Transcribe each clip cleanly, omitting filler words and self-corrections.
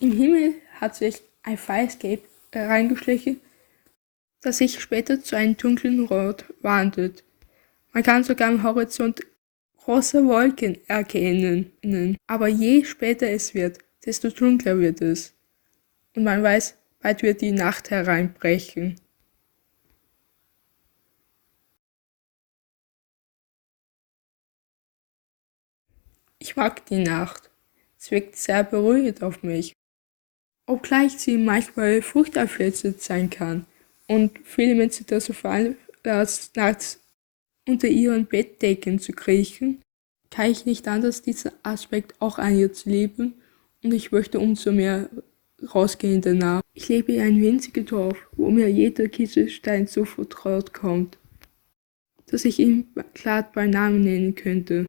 Im Himmel hat sich ein Feuerscape hereingeschlichen, das sich später zu einem dunklen Rot wandelt. Man kann sogar am Horizont große Wolken erkennen. Aber je später es wird, desto dunkler wird es. Und man weiß, bald wird die Nacht hereinbrechen. Ich mag die Nacht. Es wirkt sehr beruhigend auf mich. Obgleich sie manchmal furchterfüllt sein kann und viele Menschen dazu veranlasst, nachts unter ihren Bettdecken zu kriechen, kann ich nicht anders, diesen Aspekt auch an ihr zu leben und ich möchte umso mehr rausgehen danach. Ich lebe in einem winzigen Dorf, wo mir jeder Kieselstein so vertraut kommt, dass ich ihn klar beim Namen nennen könnte.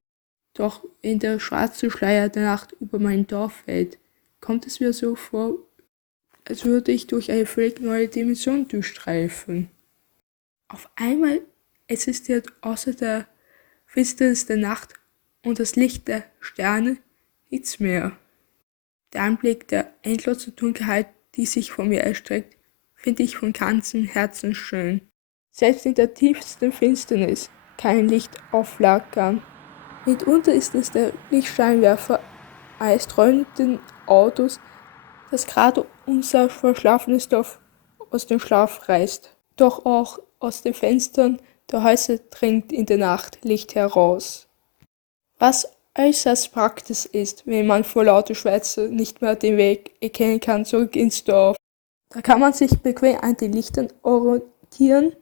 Doch wenn der schwarze Schleier der Nacht über mein Dorf fällt, kommt es mir so vor, als würde ich durch eine völlig neue Dimension durchstreifen. Auf einmal existiert außer der Finsternis der Nacht und das Licht der Sterne nichts mehr. Der Anblick der endlosen Dunkelheit, die sich vor mir erstreckt, finde ich von ganzem Herzen schön. Selbst in der tiefsten Finsternis kann ein Licht aufflackern. Mitunter ist es der Lichtscheinwerfer eines träumenden Autos, das gerade unser verschlafenes Dorf aus dem Schlaf reißt. Doch auch aus den Fenstern der Häuser dringt in der Nacht Licht heraus. Was äußerst praktisch ist, wenn man vor lauter Schwätze nicht mehr den Weg erkennen kann zurück ins Dorf. Da kann man sich bequem an den Lichtern orientieren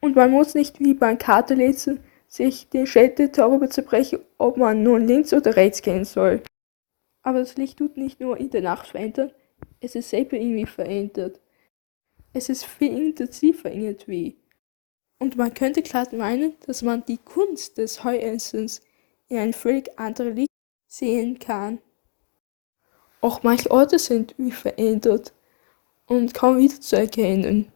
und man muss nicht wie beim Kartenlesen sich den Schädel darüber zerbrechen, ob man nun links oder rechts gehen soll. Aber das Licht tut nicht nur in der Nacht verändern, es ist selber irgendwie verändert. Es ist viel intensiver irgendwie. Und man könnte klar meinen, dass man die Kunst des Heuessens in ein völlig anderes Licht sehen kann. Auch manche Orte sind wie verändert und kaum wiederzuerkennen.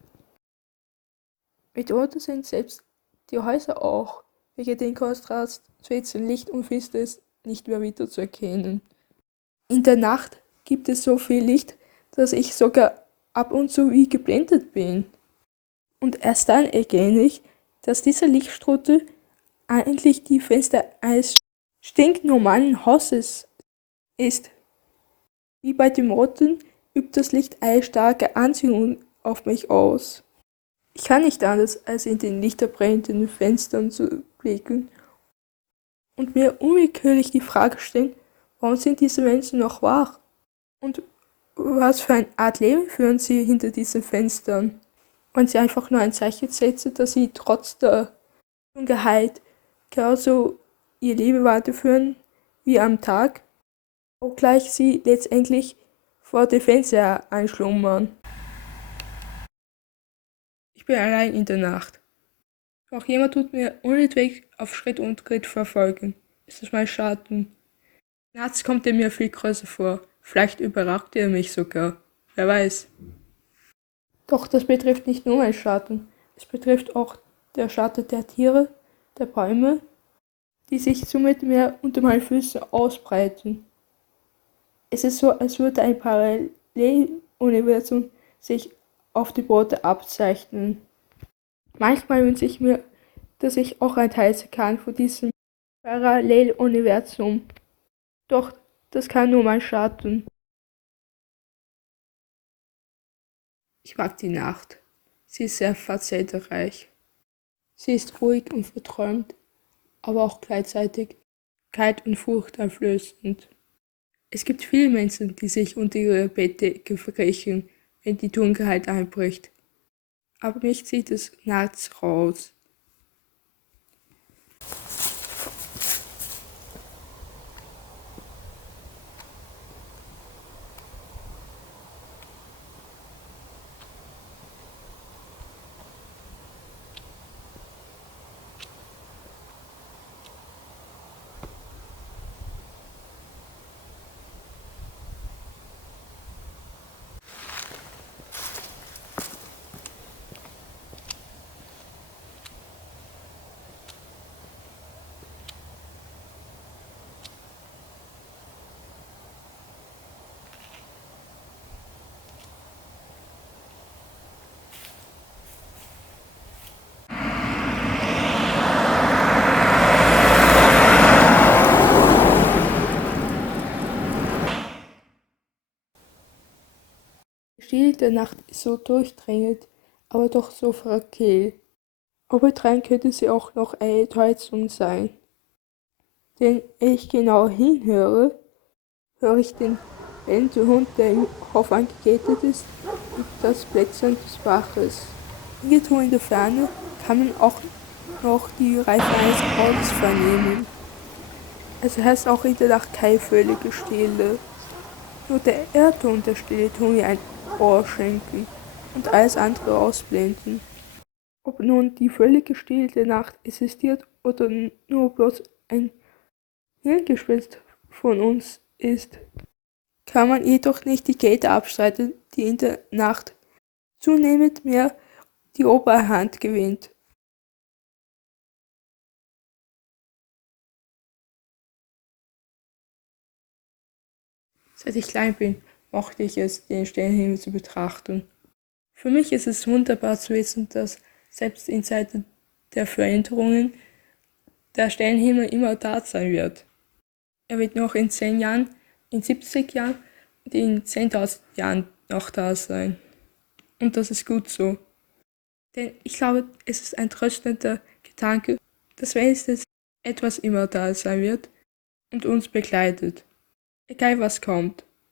Mitunter sind selbst die Häuser auch, wegen dem Kontrast zwischen Licht und Finsternis nicht mehr wiederzuerkennen. In der Nacht gibt es so viel Licht, dass ich sogar ab und zu wie geblendet bin. Und erst dann erkenne ich, dass dieser Lichtstrudel eigentlich die Fenster eines stinknormalen Hauses ist. Wie bei dem Roten übt das Licht eine starke Anziehung auf mich aus. Ich kann nicht anders, als in den lichterbrennenden Fenstern zu blicken und mir unwillkürlich die Frage stellen, warum sind diese Menschen noch wach? Und was für eine Art Leben führen sie hinter diesen Fenstern? Wollen sie einfach nur ein Zeichen setzen, dass sie trotz der Dunkelheit genauso ihr Leben weiterführen wie am Tag, obgleich sie letztendlich vor dem Fenster einschlummern? Ich bin allein in der Nacht. Doch jemand tut mir unentwegt auf Schritt und Tritt verfolgen. Ist das mein Schatten? Nachts kommt er mir viel größer vor. Vielleicht überragt er mich sogar. Wer weiß. Doch das betrifft nicht nur meinen Schatten. Es betrifft auch der Schatten der Tiere, der Bäume, die sich somit mehr unter meinen Füßen ausbreiten. Es ist so, als würde ein Paralleluniversum sich auf die Boote abzeichnen. Manchmal wünsche ich mir, dass ich auch ein Teil sein kann von diesem Paralleluniversum. Doch das kann nur mein Schatten. Ich mag die Nacht. Sie ist sehr facettenreich. Sie ist ruhig und verträumt, aber auch gleichzeitig kalt und furchteinflößend. Es gibt viele Menschen, die sich unter ihre Bettdecke verkriechen, wenn die Dunkelheit einbricht. Aber mich zieht es nachts raus. Still der Nacht ist so durchdringend, aber doch so fragil. Obendrein könnte sie auch noch eine Täuschung sein. Wenn ich genau hinhöre, höre ich den bellenden Hund, der im Hof angekettet ist, und das Plätschern des Baches. Irgendwo in der Ferne kann man auch noch die Reifen eines Autos vernehmen. Es heißt auch in der Nacht keine völlige Stille. Nur der Erdton der Stille tun wir ein Ohr schenken und alles andere ausblenden. Ob nun die völlige Stille der Nacht existiert oder nur bloß ein Hirngespinst von uns ist, kann man jedoch nicht die Kälte abstreiten, die in der Nacht zunehmend mehr die Oberhand gewinnt. Seit ich klein bin, mochte ich es, den Sternenhimmel zu betrachten. Für mich ist es wunderbar zu wissen, dass selbst in Zeiten der Veränderungen der Sternenhimmel immer da sein wird. Er wird noch in 10 Jahren, in 70 Jahren und in 10.000 Jahren noch da sein. Und das ist gut so. Denn ich glaube, es ist ein tröstender Gedanke, dass wenigstens etwas immer da sein wird und uns begleitet. Egal was kommt.